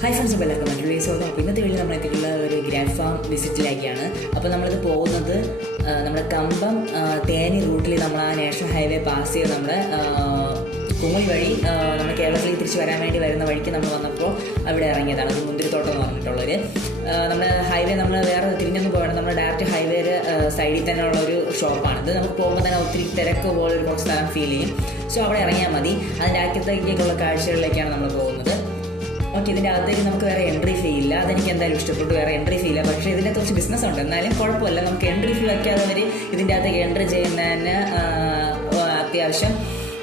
Hi friends, അപ്പോൾ എല്ലാവർക്കും മറ്റൊരു വീഡിയോ സ്വാഗതം. അപ്പോൾ ഇന്നത്തെ വീഡിയോ നമ്മളെത്തിയിട്ടുള്ള ഒരു ഗ്രാൻഡ് ഫാം വിസിറ്റിലേക്കാണ്. അപ്പോൾ നമ്മളിത് പോകുന്നത് നമ്മുടെ കമ്പം തേനി റൂട്ടിൽ നമ്മൾ ആ നാഷണൽ ഹൈവേ പാസ് ചെയ്ത് നമ്മുടെ കുമളി വഴി നമ്മൾ കേരളത്തിലേക്ക് തിരിച്ച് വരാൻ വേണ്ടി വരുന്ന വഴിക്ക് നമ്മൾ വന്നപ്പോൾ അവിടെ ഇറങ്ങിയതാണ്. അത് മുന്തിരിത്തോട്ടം എന്ന് പറഞ്ഞിട്ടുള്ളൊരു നമ്മുടെ ഹൈവേ നമ്മൾ വേറെ തിരിഞ്ഞൊന്നും പോകണം, നമ്മുടെ ഡയറക്റ്റ് ഹൈവേയുടെ സൈഡിൽ തന്നെ ഉള്ളൊരു ഷോപ്പാണിത്. നമുക്ക് പോകുമ്പോൾ തന്നെ ഒത്തിരി തിരക്ക് പോലൊരു കുറച്ച് സ്ഥലം ഫീൽ ചെയ്യും. സോ അവിടെ ഇറങ്ങിയാൽ മതി. അതിൻ്റെ അകത്തേക്കുള്ള കാഴ്ചകളിലേക്കാണ് നമ്മൾ പോകുന്നത്. ഓക്കെ, ഇതിൻ്റെ അകത്തേക്ക് നമുക്ക് വേറെ എൻട്രി ഫീ ഇല്ല. അതെനിക്ക് എന്തായാലും ഇഷ്ടപ്പെട്ടു. വേറെ എൻട്രി ഫീ ഇല്ല, പക്ഷേ ഇതിൻ്റെ കുറച്ച് ബിസിനസ് ഉണ്ട്. എന്നാലും കുഴപ്പമില്ല, നമുക്ക് എൻട്രി ഫീ വയ്ക്കാതെ അവർ ഇതിൻ്റെ അകത്തേക്ക് എൻട്രി ചെയ്യുന്നതിന് അത്യാവശ്യം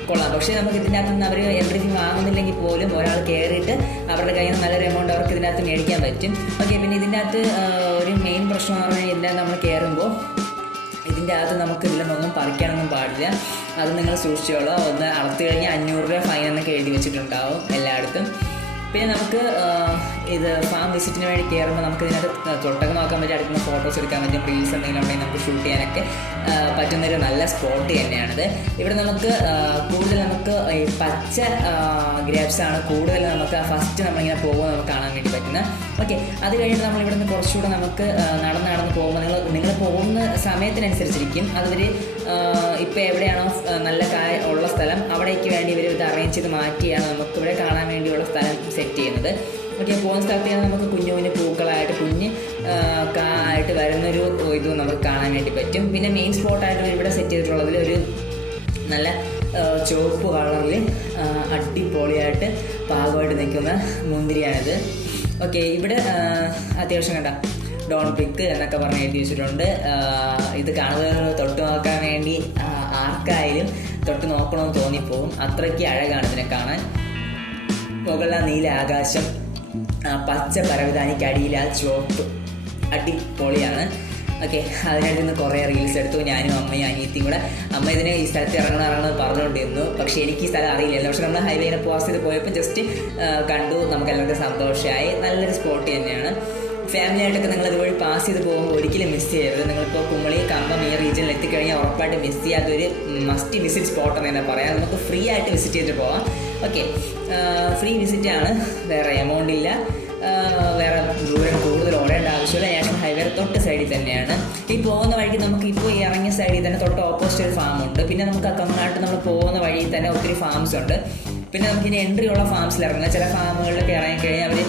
കൊള്ളാം. പക്ഷേ നമുക്ക് ഇതിൻ്റെ അകത്ത് നിന്ന് അവർ എൻട്രി ഫീ വാങ്ങുന്നില്ലെങ്കിൽ പോലും ഒരാൾ കയറിയിട്ട് അവരുടെ കയ്യിൽ നിന്ന് നല്ലൊരു എമൗണ്ട് അവർക്ക് ഇതിൻ്റെ അകത്ത് മേടിക്കാൻ പറ്റും. ഓക്കെ, പിന്നെ ഇതിൻ്റെ അകത്ത് ഒരു മെയിൻ പ്രശ്നം എന്ന് പറഞ്ഞാൽ ഇതിൻ്റെ നമ്മൾ കയറുമ്പോൾ ഇതിൻ്റെ അകത്ത് നമുക്ക് ഇതിലൊന്നും പറിക്കാനൊന്നും പാടില്ല. അത് നിങ്ങൾ സൂക്ഷിച്ചോളൂ. ഒന്ന് അളത്ത് കഴിഞ്ഞാൽ 500 രൂപ ഫൈൻ എന്നൊക്കെ എഴുതി വെച്ചിട്ടുണ്ടാവും എല്ലായിടത്തും. പിന്നെ നമുക്ക് ഇത് ഫാം വിസിറ്റിന് വേണ്ടി കയറുമ്പോൾ നമുക്ക് ഇതിനകത്ത് തൊട്ടൊക്കെ നോക്കാൻ പറ്റും, അടുത്തുനിന്ന് ഫോട്ടോസ് എടുക്കാൻ പറ്റും, റീൽസ് എന്തെങ്കിലും ഉണ്ടെങ്കിൽ നമുക്ക് ഷൂട്ട് ചെയ്യാനൊക്കെ പറ്റുന്നൊരു നല്ല സ്പോട്ട് തന്നെയാണിത്. ഇവിടെ നമുക്ക് കൂടുതൽ നമുക്ക് പച്ച ഗ്രേപ്സാണ് കൂടുതൽ നമുക്ക് ഫസ്റ്റ് നമ്മളിങ്ങനെ പോകുമ്പോൾ നമുക്ക് കാണാൻ വേണ്ടി പറ്റുന്നത്. ഓക്കെ, അത് കഴിഞ്ഞിട്ട് നമ്മൾ ഇവിടെ നിന്ന് കുറച്ചുകൂടെ നമുക്ക് നടന്ന് പോകുമ്പോൾ നിങ്ങൾ പോകുന്ന സമയത്തിനനുസരിച്ചിരിക്കും. അതിവർ ഇപ്പോൾ എവിടെയാണോ നല്ല കായ ഉള്ള സ്ഥലം അവിടേക്ക് വേണ്ടി ഇവർ ഇത് അറേഞ്ച് ചെയ്ത് മാറ്റിയാണ് നമുക്ക് ഇവിടെ കാണാൻ വേണ്ടിയുള്ള സ്ഥലം സെറ്റ് ചെയ്യുന്നത്. ഓക്കെ, പോകുന്ന സ്ഥലത്ത് നമുക്ക് കുഞ്ഞു കുഞ്ഞു പൂക്കളായിട്ട് കുഞ്ഞ് ആയിട്ട് വരുന്നൊരു ഇതും നമുക്ക് കാണാൻ വേണ്ടി പറ്റും. പിന്നെ മെയിൻ സ്പോട്ടായിട്ട് ഇവിടെ സെറ്റ് ചെയ്തിട്ടുള്ളതിൽ ഒരു നല്ല ചുവപ്പ് കളറിൽ അടിപൊളിയായിട്ട് പാകമായിട്ട് നിൽക്കുന്ന മുന്തിരിയാണിത്. ഓക്കെ, ഇവിടെ അത്യാവശ്യം കണ്ട ഡോൺ പിക്ക് എന്നൊക്കെ പറഞ്ഞ് എഴുതി വെച്ചിട്ടുണ്ട്. ഇത് കാണുന്നത് തൊട്ട് നോക്കാൻ വേണ്ടി ആർക്കായാലും തൊട്ട് നോക്കണമെന്ന് തോന്നിപ്പോകും. അത്രയ്ക്ക് അഴകാണ് ഇതിനെ കാണാൻ. മുകളിൽ നീല ആകാശം, പച്ച പരവതാനിക്കടിയിൽ ആ ചുവപ്പ് അടിപൊളിയാണ്. ഓക്കെ, അതിനടുത്ത് നിന്ന് കുറേ റീൽസ് എടുത്തു. ഞാനും അമ്മയും അനിയത്തിയും കൂടെ. അമ്മ ഇതിന് ഈ സ്ഥലത്ത് ഇറങ്ങണമെന്ന് പറഞ്ഞുകൊണ്ടിരുന്നു, പക്ഷേ എനിക്ക് ഈ സ്ഥലം അറിയില്ലല്ലോ. പക്ഷെ നമ്മൾ ഹൈവേനെ പാസ് ചെയ്ത് പോയപ്പോൾ ജസ്റ്റ് കണ്ടു, നമുക്ക് എല്ലാവർക്കും സന്തോഷമായി. നല്ലൊരു സ്പോട്ട് തന്നെയാണ്. ഫാമിലി ആയിട്ടൊക്കെ നിങ്ങൾ ഇതുവഴി പാസ് ചെയ്ത് പോകുമ്പോൾ ഒരിക്കലും മിസ് ചെയ്യരുത്. നിങ്ങളിപ്പോൾ കുമളി കമ്പം ഈ റീജിയനിൽ എത്തിക്കഴിഞ്ഞാൽ ഉറപ്പായിട്ട് മിസ് ചെയ്യാത്തൊരു മസ്റ്റ് വിസിറ്റ് സ്പോട്ട് എന്ന് തന്നെ പറയാം. നമുക്ക് ഫ്രീ ആയിട്ട് വിസിറ്റ് ചെയ്തിട്ട് പോകാം. ഓക്കെ, ഫ്രീ വിസിറ്റാണ്, വേറെ എമൗണ്ട് ഇല്ല, വേറെ ദൂരം കൂടുതൽ ഓടേണ്ട ആവശ്യമില്ല. നാഷണൽ ഹൈവേ തൊട്ട് സൈഡിൽ തന്നെയാണ്. ഈ പോകുന്ന വഴിക്ക് നമുക്ക് ഇപ്പോൾ ഈ ഇറങ്ങിയ സൈഡിൽ തന്നെ തൊട്ട് ഓപ്പോസിറ്റ് ഒരു ഫാമുണ്ട്. പിന്നെ നമുക്ക് കങ്ങനാട്ട് നമ്മൾ പോകുന്ന വഴിയിൽ തന്നെ ഒത്തിരി ഫാംസ് ഉണ്ട്. പിന്നെ നമുക്കിനി എൻട്രി ഉള്ള ഫാംസിൽ ഇറങ്ങുക. ചില ഫാമുകളിലൊക്കെ ഇറങ്ങിക്കഴിഞ്ഞാൽ അവർ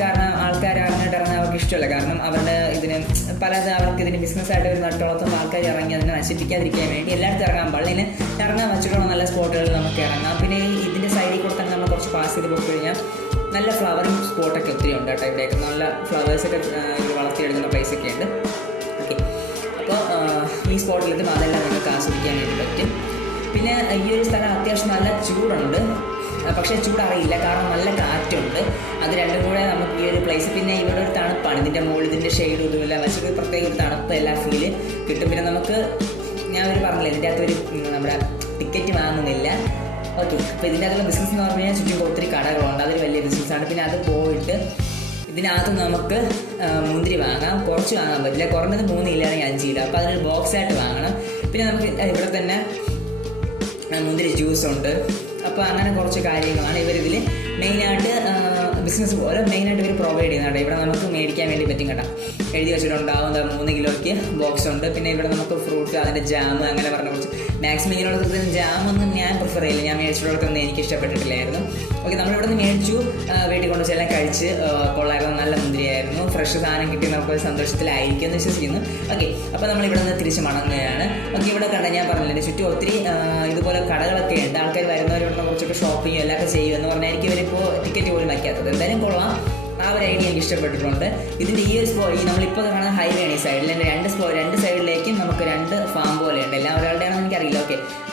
കാരണം ആൾക്കാർ അങ്ങോട്ട് ഇറങ്ങാൻ അവർക്ക് ഇഷ്ടമല്ല. കാരണം അവരുടെ ഇതിന് അവർക്ക് ഇതിന് ബിസിനസ്സായിട്ട് ഒരു നട്ടോളത്തും ആൾക്കാർ ഇറങ്ങി അതിനെ നശിപ്പിക്കാതിരിക്കാൻ വേണ്ടി എല്ലായിടത്തും ഇറങ്ങാൻ പാടില്ല. ഇതിന് ഇറങ്ങാൻ വെച്ചിട്ടുള്ള നല്ല സ്പോട്ടുകളിൽ നമുക്ക് ഇറങ്ങാം. പിന്നെ ഇതിൻ്റെ സൈഡിൽ കൂടെ തന്നെ നമ്മൾ കുറച്ച് പാസ് ചെയ്ത് പോയി കഴിഞ്ഞാൽ നല്ല ഫ്ലവറിങ് സ്പോട്ടൊക്കെ ഒത്തിരി ഉണ്ട് കേട്ടോ. ഇവിടെയൊക്കെ നല്ല ഫ്ലവേഴ്സൊക്കെ വളർത്തിയെടുക്കുന്ന പ്ലേസൊക്കെ ഉണ്ട്. ഓക്കെ, അപ്പോൾ ഈ സ്പോട്ടിലെത്തും അതെല്ലാം നിങ്ങൾക്ക് ആസ്വദിക്കാൻ വേണ്ടി പറ്റും. പിന്നെ ഈ ഒരു സ്ഥലം അത്യാവശ്യം നല്ല ചൂടുണ്ട്, പക്ഷേ ചൂടറിയില്ല കാരണം നല്ല കാറ്റുണ്ട്. അത് രണ്ടും കൂടെ നമുക്ക് ഈ ഒരു പ്ലേസ്. പിന്നെ ഇവിടെ ഒരു തണുപ്പാണ്, ഇതിൻ്റെ മുകളിൽ ഇതിൻ്റെ ഷെയ്ഡ് ഒന്നുമില്ല, പക്ഷേ പ്രത്യേക ഒരു തണുപ്പ് എല്ലാ ഫീല് കിട്ടും. പിന്നെ നമുക്ക് ഞാൻ പറഞ്ഞില്ല, ഇതിൻ്റെ അകത്തൊരു നമ്മുടെ ടിക്കറ്റ് വാങ്ങുന്നില്ല. ഓക്കെ, അപ്പോൾ ഇതിൻ്റെ അകത്തുള്ള ബിസിനസ് എന്ന് പറഞ്ഞു കഴിഞ്ഞാൽ ചുറ്റും ഒത്തിരി കടകളുണ്ട്, അതൊരു വലിയ ബിസിനസ്സാണ്. പിന്നെ അത് പോയിട്ട് ഇതിനകത്ത് നമുക്ക് മുന്തിരി വാങ്ങാം. കുറച്ച് വാങ്ങാൻ പറ്റില്ല, കുറഞ്ഞത് 3 കിലോ അല്ലെങ്കിൽ 5 കിലോ. അപ്പോൾ അതിനൊരു ബോക്സായിട്ട് വാങ്ങണം. പിന്നെ നമുക്ക് ഇവിടെ തന്നെ മുന്തിരി ജ്യൂസുണ്ട്. അപ്പോൾ അങ്ങനെ കുറച്ച് കാര്യങ്ങളാണ് ഇവരിതിൽ മെയിനായിട്ട് ബിസിനസ് പോലെ മെയിനായിട്ട് ഇവർ പ്രൊവൈഡ് ചെയ്യുന്നുണ്ട്. ഇവിടെ നമുക്ക് മേടിക്കാൻ വേണ്ടി പറ്റും കേട്ടോ. എഴുതി വെച്ചിട്ടുണ്ടാവും 3 കിലോയ്ക്ക് ബോക്സ് ഉണ്ട്. പിന്നെ ഇവിടെ നമുക്ക് ഫ്രൂട്ട്സ്, അതിൻ്റെ ജാം അങ്ങനെ പറഞ്ഞ കുറച്ച് മാക്സിമം ഇങ്ങനെയുള്ള ജാമൊന്നും ഞാൻ പ്രിഫർ ചെയ്യില്ല. ഞാൻ മേടിച്ചിട്ടുള്ളതൊന്നും എനിക്ക് ഇഷ്ടപ്പെട്ടിട്ടില്ലായിരുന്നു. ഓക്കെ, നമ്മളിവിടെ നിന്ന് മേടിച്ചു, വീട്ടിൽ കൊണ്ട് എല്ലാം കഴിച്ച് കൊള്ളായിരുന്നു. നല്ല മുന്തിരിയായിരുന്നു, ഫ്രഷ് സാധനം കിട്ടി, നമുക്കൊരു സന്തോഷത്തിലായിരിക്കും എന്ന് വിശ്വസിക്കുന്നു. ഓക്കെ, അപ്പോൾ നമ്മളിവിടെ നിന്ന് തിരിച്ച് മടങ്ങുകയാണ്. ഓക്കെ, ഇവിടെ കണ്ട ഞാൻ പറഞ്ഞില്ലേ ചുറ്റും ഒത്തിരി ഇതുപോലെ കടകളൊക്കെ ഉണ്ട്. ആൾക്കാർ വരുന്നവരോട് കുറച്ചൊക്കെ ഷോപ്പിങ്ങും എല്ലാമൊക്കെ ചെയ്യുമെന്ന് പറഞ്ഞായിരിക്കും ഇവരിപ്പോൾ ടിക്കറ്റ് പോലും വയ്ക്കാത്തത്. എന്തായാലും കൊള്ളാം, ആ ഒരു ഐഡിയ എനിക്ക് ഇഷ്ടപ്പെട്ടിട്ടുണ്ട്. ഇതിൻ്റെ ഈ ഒരു നമ്മളിപ്പോൾ കാണുന്ന ഹൈവേ ആണ്. ഈ സൈഡിൽ എൻ്റെ രണ്ട് സൈഡിലേക്കും നമുക്ക് 2 ഫാം പോലെയുണ്ട്. എല്ലാം ഒരാളുടെ ആണെന്ന് എനിക്കറിയില്ല.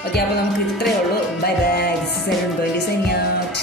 ഓക്കെ, അപ്പോൾ നമുക്ക് ഇത്രയേ ഉള്ളൂ. Bye bye, this is Arun going to sign out.